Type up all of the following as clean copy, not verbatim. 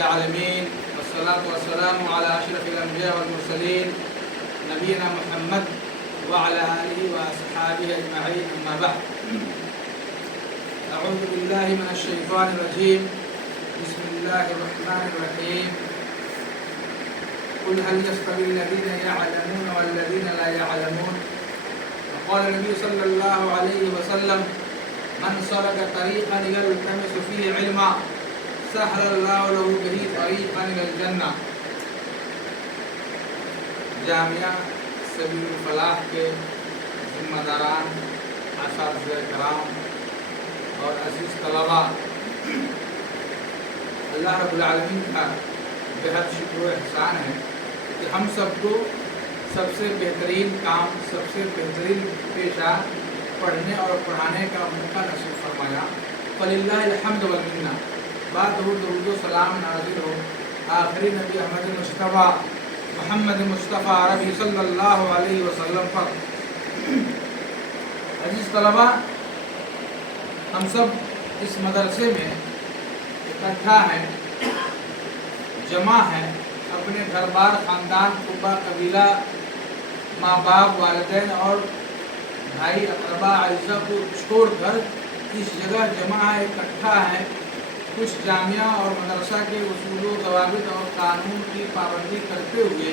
العالمين والصلاة والسلام على أشرف الأنبياء والمرسلين نبينا محمد وعلى آله وأصحابه أجمعين أما بعد أعوذ بالله من الشيطان الرجيم بسم الله الرحمن الرحيم قل هل يستوي الذين يعلمون والذين لا يعلمون وقال النبي صلى الله عليه وسلم من سلك طريقا يلتمس فيه علما سهل الله له به طريقا إلى الجنة. जामिया सबील फलाह के जिम्मेदारान असातिज़ा कराम और अज़ीज़ तलबा, अल्लाह रब्बुल आलमीन का बेहद शुक्र व एहसान है कि हम सबको सबसे बेहतरीन काम, सबसे बेहतरीन पेशा पढ़ने और पढ़ाने का मौका नसीब फरमाया। फलिल्लाहिल हम्द वल मिन्ना। बात दरूद व सलाम नाज़िल हो आखिरी नबी अहमद मुस्तफ़ा मोहम्मद मुस्तफ़ा अरबी सल्लल्लाहु अलैहि वसल्लम पर। अजीज़ तलबा, हम सब इस मदरसे में इकट्ठा हैं, जमा हैं, अपने घर बार, ख़ानदान, कुब्बा, कबीला, माँ बाप, वालिदैन और भाई अक़रबा अज़्ज़ा को छोड़कर इस जगह जमा है, इकट्ठा है। कुछ जामिया और मदरसा के उसूल, ज़वाबित और कानून की पाबंदी करते हुए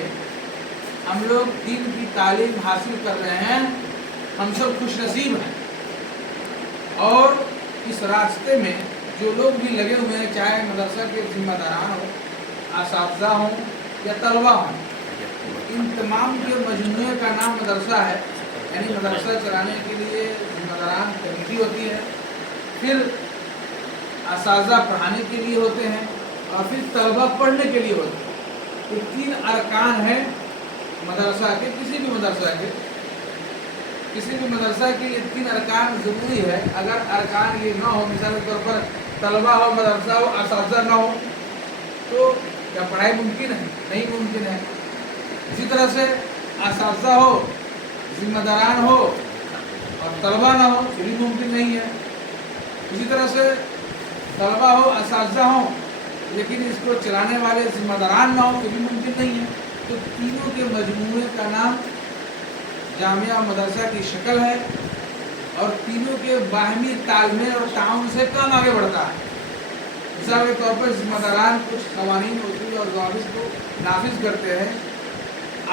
हम लोग दीन की तालीम हासिल कर रहे हैं। हम सब खुश नसीब हैं और इस रास्ते में जो लोग भी लगे हुए हैं, चाहे मदरसा के जिम्मेदारान हो, असातिज़ा हों या तलबा हों, इन तमाम के मजमूए का नाम मदरसा है। यानी मदरसा चलाने के लिए जिम्मेदारान कमेटी होती है, फिर असातिज़ा पढ़ाने के लिए होते हैं और फिर तलबा पढ़ने के लिए होते हैं। तो तीन अरकान हैं मदरसा के, किसी भी मदरसा के लिए तीन अरकान ज़रूरी है। अगर अरकान ये ना हो, मिसाल के तौर पर तलबा हो, मदरसा हो, असातिज़ा ना हो, तो क्या पढ़ाई मुमकिन है? नहीं मुमकिन है। इसी तरह से असातिज़ा हो, जिम्मेदारान हो और तलबा ना हो, फिर भी मुमकिन नहीं है। इसी तरह से तलबा हो, असातिज़ा हो, लेकिन इसको चलाने वाले जिम्मेदारान ना हो, फिर भी मुमकिन नहीं है। तो तीनों के मजमूए का नाम जामिया मदरसा की शक्ल है और तीनों के बाहमी तालमेल और ताउन से काम आगे बढ़ता है। मिसाल के तौर पर जिम्मेदारान कुछ क़वानीन, उसूल और ज़वाबित को नाफिज करते हैं,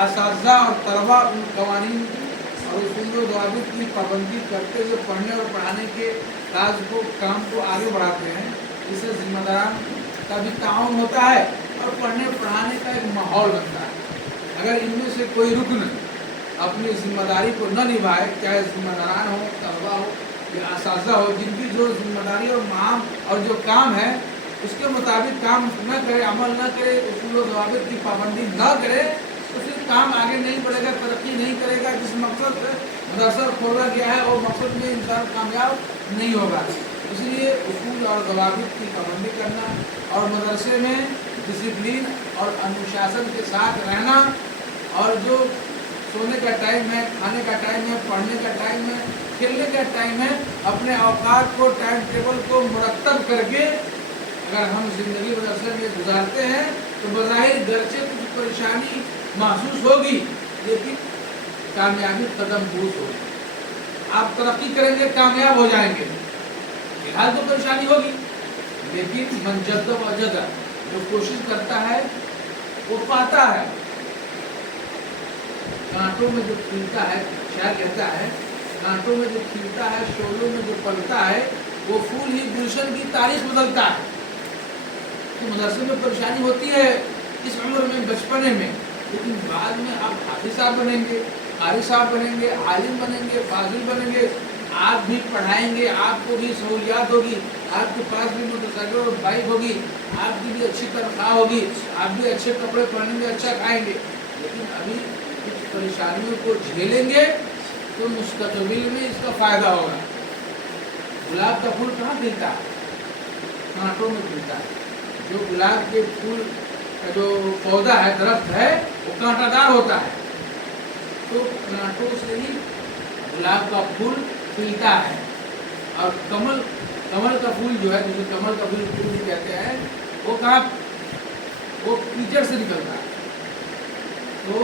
असातिज़ा और तलबा उन क़वानीन और उसूल और ज़वाबित की पाबंदी करते हुए पढ़ने और पढ़ाने के काम को आगे बढ़ाते हैं। इससे जिम्मेदारान का भी ताउन होता है और पढ़ने पढ़ाने का एक माहौल बनता है। अगर इनमें से कोई रुकन अपनी जिम्मेदारी को न निभाए, चाहे जिम्मेदारान हो, तलबा हो या असातिज़ा हो, जिनकी जो जिम्मेदारी और माम और जो काम है उसके मुताबिक काम न करे, अमल न करे, उसूल और ज़वाबित की पाबंदी न करे, तो फिर काम आगे नहीं बढ़ेगा, तरक्की नहीं करेगा। जिस मकसद से मदरसा खोला गया है और मकसद में इंसान कामयाब नहीं होगा। इसलिए उसूल और ज़वाबित की पाबंदी करना और मदरसे में डिसिप्लिन और अनुशासन के साथ रहना, और जो सोने का टाइम है, खाने का टाइम है, पढ़ने का टाइम है, खेलने का टाइम है, अपने औकात को, टाइम टेबल को मुरतब करके अगर हम ज़िंदगी मदरसे में गुजारते हैं तो बज़ाहिर गरचे कुछ परेशानी महसूस होगी, लेकिन कामयाबी कदम बूझ होगी। आप तरक्की करेंगे, कामयाब हो जाएंगे। फिलहाल तो परेशानी होगी, लेकिन मन जद्द व जद, जो कोशिश करता है वो पाता है। कांटों में जो खिलता है, शायर कहता है, कांटों में जो खिलता है, शोलों में जो पलता है, वो फूल ही गुलशन की तारीख बदलता है। तो मदरसे में परेशानी होती है इस उम्र में, बचपने में, लेकिन बाद में आप हाफिज़ साहब बनेंगे, कारी साहब बनेंगे, आलिम बनेंगे, फाजिल बनेंगे, आप भी पढ़ाएंगे, आपको भी सहूलियात होगी, आपके पास भी मोटरसाइकिल और बाइक होगी, आपकी भी अच्छी तनख्वाह होगी, आप भी अच्छे कपड़े पहनेंगे, अच्छा खाएंगे। लेकिन अभी कुछ परेशानियों को झेलेंगे तो मुस्तकबिल में इसका फ़ायदा होगा। गुलाब का फूल कहाँ खिलता है? कांटों में खिलता है। जो गुलाब के फूल का जो पौधा है, दरख्त है, वो कांटादार होता है। तो कांटों से ही गुलाब का फूल खिलता है। और कमल का फूल जो है, जिसे कमल का फूल भी कहते हैं, वो कहाँ वो कीचड़ से निकलता है। तो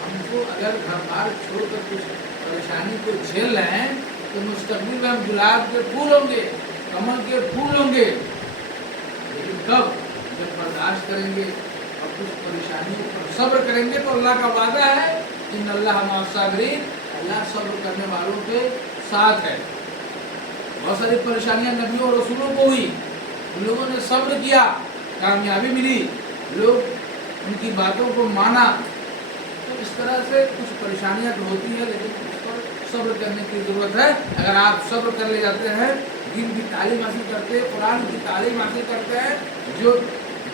हमको अगर घर बार छोड़कर कुछ परेशानी को झेल रहे हैं तो मुस्तकबिल में हम गुलाब के फूल होंगे, कमल के फूल होंगे, लेकिन कब जब बर्दाश्त करेंगे और कुछ परेशानियों पर सब्र करेंगे तो अल्लाह का वादा है इन अल्लाह मअस-साबिरीन, अल्लाह सब्र करने वालों के साथ है। बहुत सारी परेशानियां नबियों और रसूलों को हुई, उन लोगों ने सब्र किया, कामयाबी मिली, लोग उनकी बातों को माना। तो इस तरह से कुछ परेशानियां तो होती है, लेकिन उस पर सब्र करने की ज़रूरत है। अगर आप सब्र कर ले जाते हैं, दीन की तालीम हासिल करते हैं, कुरान की तालीम हासिल करते हैं,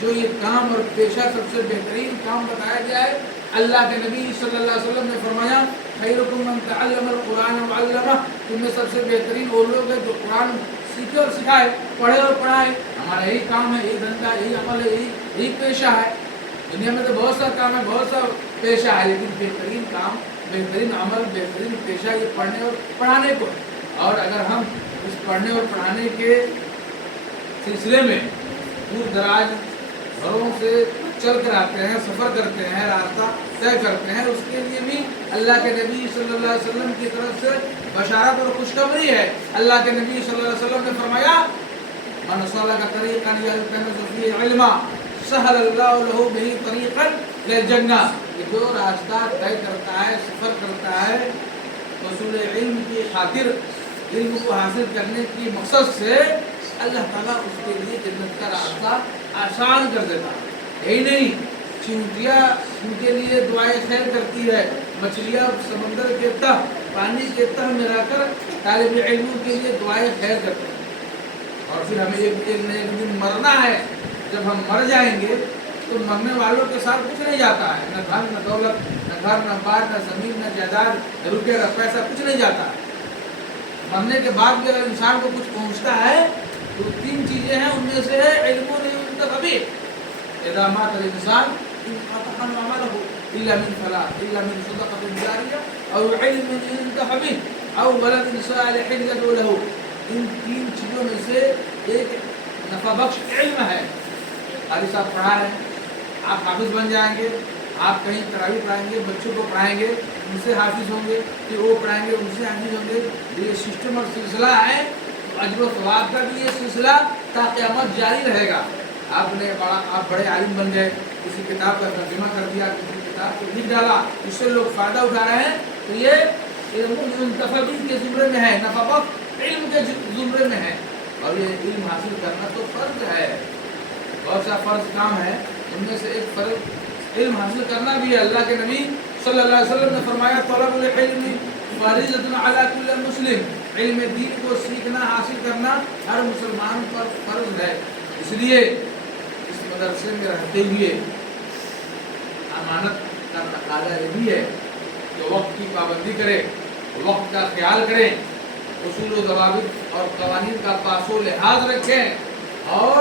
जो ये काम और पेशा सबसे बेहतरीन काम बताया गया है, अल्लाह के नबी सल्लल्लाहु अलैहि वसल्लम ने फरमाया खैरुकुम मन तअल्लमल कुरान व अल्लमा, तुम्हें सबसे बेहतरीन वो लोग हैं जो कुरान सीखे और सिखाए, पढ़े और पढ़ाए। हमारा यही काम है, यही धंधा, यही अमल है, यही पेशा है। दुनिया में तो बहुत सा काम है, बहुत सा पेशा है, लेकिन बेहतरीन काम, बेहतरीन अमल, बेहतरीन पेशा ये पढ़ने और पढ़ाने को है। और अगर हम इस पढ़ने और पढ़ाने के सिलसिले में दूर दराज घरों से चल कर आते हैं, सफ़र करते हैं, रास्ता तय करते हैं, उसके लिए भी अल्लाह के नबी सल्लल्लाहु अलैहि वसल्लम की तरफ से बशारत और खुशखबरी है। अल्लाह के नबी सल्लल्लाहु अलैहि वसल्लम ने फरमाया मन सलका तरीक़न यल्तमिसु फ़ीही इल्मा सहलल्लाहु लहू बिही तरीक़न लिल जन्नह, ये जो रास्ता तय करता है, सफ़र करता है वसूल इल्म की खातिर, इल्म को हासिल करने की मकसद से, अल्लाह ताला उसके लिए जन्नत का रास्ता आसान कर देता है। यही नहीं, चींटियाँ उनके लिए दुआएं खैर करती है, मछलियाँ समंदर के तह, पानी के तह में रहकर तालिब इल्म के लिए दुआएं खैर करती हैं। और फिर हमें एक दिन मरना है, जब हम मर जाएंगे तो मरने वालों के साथ कुछ नहीं जाता है, न धन, न दौलत, न घर, न बार, न ज़मीन, न जायदाद, न रुपया, न पैसा, कुछ नहीं जाता है। मरने के बाद भी अगर इंसान को कुछ पहुँचता है तो तीन चीज़ें हैं, उनमें से है इल्मुन युंतफ़अ बिही, इज़ा मातल इंसान इंक़तअ अमलुहु इल्ला मिन सलाह इल्ला मिन सदक़तिन जारियह और इल्मुन युंतफ़अ बिही और वलदिन सालिहिन यदऊ लहू। इन तीन चीज़ों में से एक नफ़ा बख्श इल्म है। क़ारी साहब पढ़ा है, आप हाफिज़ बन जाएंगे, आप कहीं तरावी पढ़ाएंगे, बच्चों को पढ़ाएंगे, उनसे हाफिज़ होंगे, फिर वो पढ़ाएंगे, उनसे हाफिज़ होंगे। ये सिस्टम और सिलसिला है, अजर व सवाब का भी ये सिलसिला ता क़यामत जारी रहेगा। आप बड़े आलिम बन गए, किसी किताब का तर्जुमा कर दिया, किसी किताब को लिख डाला, इससे लोग फ़ायदा उठा रहे हैं, तो ये इल्मुन युंतफ़अ बिही के ज़ुमरे में है, नफ़ा बख्श इल्म के ज़ुमरे में है। और ये इल्म हासिल करना तो फ़र्ज़ है, बहुत सा फ़र्ज़ काम है, उनमें से एक फ़र्ज़ इल्म हासिल करना भी है। अल्लाह के नबी सल्लल्लाहु अलैहि वसल्लम ने फरमाया तलबुल इल्मी फ़रीज़तुन अला कुल्लि मुस्लिम, इल्म दीन को सीखना, हासिल करना हर मुसलमान पर फ़र्ज़ है। इसलिए इस मदरसे में रहते हुए अमानत का तकाज़ा ये भी है कि वक्त की पाबंदी करें, वक्त का ख्याल करें, उसूल व ज़वाबित और क़वानीन का पासो लिहाज रखें और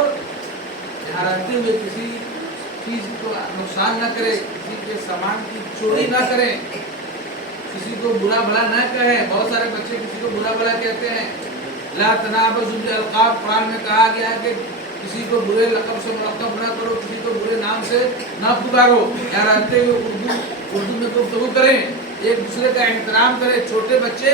यहाँ रहते हुए किसी चीज़ को नुकसान न करें, किसी के सामान की चोरी न करें, किसी को बुरा भला न कहें। बहुत सारे बच्चे किसी को बुरा भला कहते हैं। ला तनाबज़ू बिल अलक़ाब, कुरान में कहा गया है कि किसी को बुरे लक़ब से मुलक़ब न करो, किसी को बुरे नाम से न पुकारो। यहाँ रहते हुए उर्दू में गुफ्तगू करें, एक दूसरे का एहतराम करें, छोटे बच्चे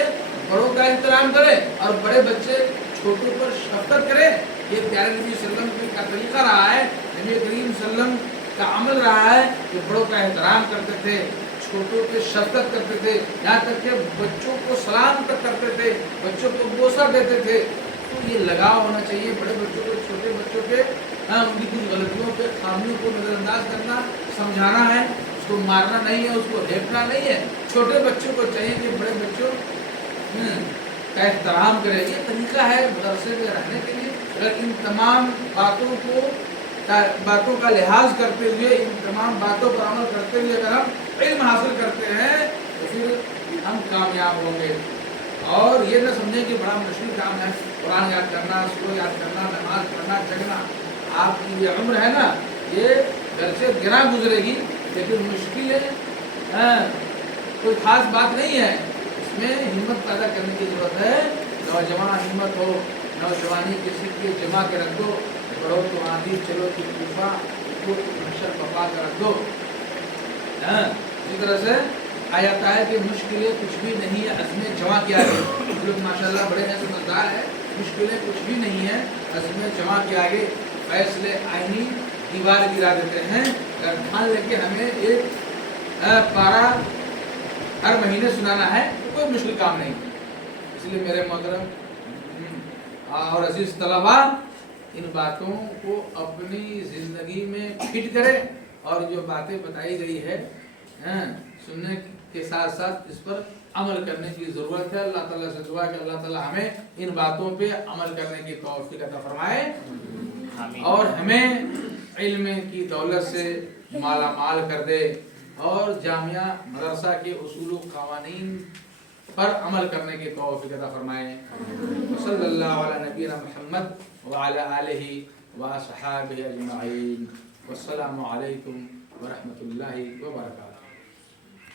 बड़ों का एहतराम करें और बड़े बच्चे छोटों पर शफ़क़त करें। ये प्यारे नबी सल्लम का तरीक़ा रहा है, नबी करीम सल्लम का अमल रहा है कि बड़ों का एहतराम करते थे, छोटों पे शफ़क़त करते थे, यहाँ तक कि बच्चों को सलाम तक करते थे, बच्चों को बोसा देते थे। तो ये लगाव होना चाहिए बड़े बच्चों को छोटे बच्चों पे, उनकी कुछ गलतियों पे, खामियों को नज़रअंदाज करना, समझाना है, उसको मारना नहीं है, उसको हेपना नहीं है। छोटे बच्चों को चाहिए कि बड़े बच्चों का एहतराम करें। ये तरीका है मदरसे में रहने के लिए। अगर इन तमाम बातों का लिहाज करते हुए, इन तमाम बातों पर अमल करते हुए अगर हम इल्म हासिल करते हैं तो फिर हम कामयाब होंगे। और ये न समझें कि बड़ा मुश्किल काम है कुरान याद करना, सूरह याद करना, नमाज पढ़ना, जगना। आपकी ये उम्र है ना, ये घर से गिरा गुजरेगी, लेकिन मुश्किल है, कोई ख़ास बात नहीं है। इसमें हिम्मत पैदा करने की ज़रूरत है। नौजवान हिम्मत हो, नौजवानी किसी के जमा के रख दो, बढ़ो तो आंधी चलो कि तूफान, को नशर पपा कर रख दो। हाँ, इसी तरह से आ जाता है कि मुश्किलें कुछ भी नहीं है, अज़्म जमा किया है। लोग माशाल्लाह बड़े हैं, समझदार है, मुश्किलें कुछ भी नहीं है, अज़्म जमा के आगे फैसले आईनी दीवार गिरा देते हैं। अगर मान लें कि हमें एक पारा हर महीने सुनाना है तो कोई मुश्किल काम नहीं। इसलिए मेरे मोहतरम और अजीज तलबा, इन बातों को अपनी ज़िंदगी में फिट करें और जो बातें बताई गई है सुनने के साथ साथ इस पर अमल करने की ज़रूरत है। अल्लाह ताला से दुआ कि अल्लाह ताला हमें इन बातों पे अमल करने की तौफीक अता फरमाए और हमें इल्म की दौलत से माला माल कर दे और जामिया मदरसा के उसूल क़वानीन पर अमल करने की तौफीक अता फरमाए। सल्लल्लाहु अला नबीना मुहम्मद व अला आलिहि व अस्हाबिहि अजमईन। वस्सलामु अलैकुम व रहमतुल्लाहि व बरकातहू।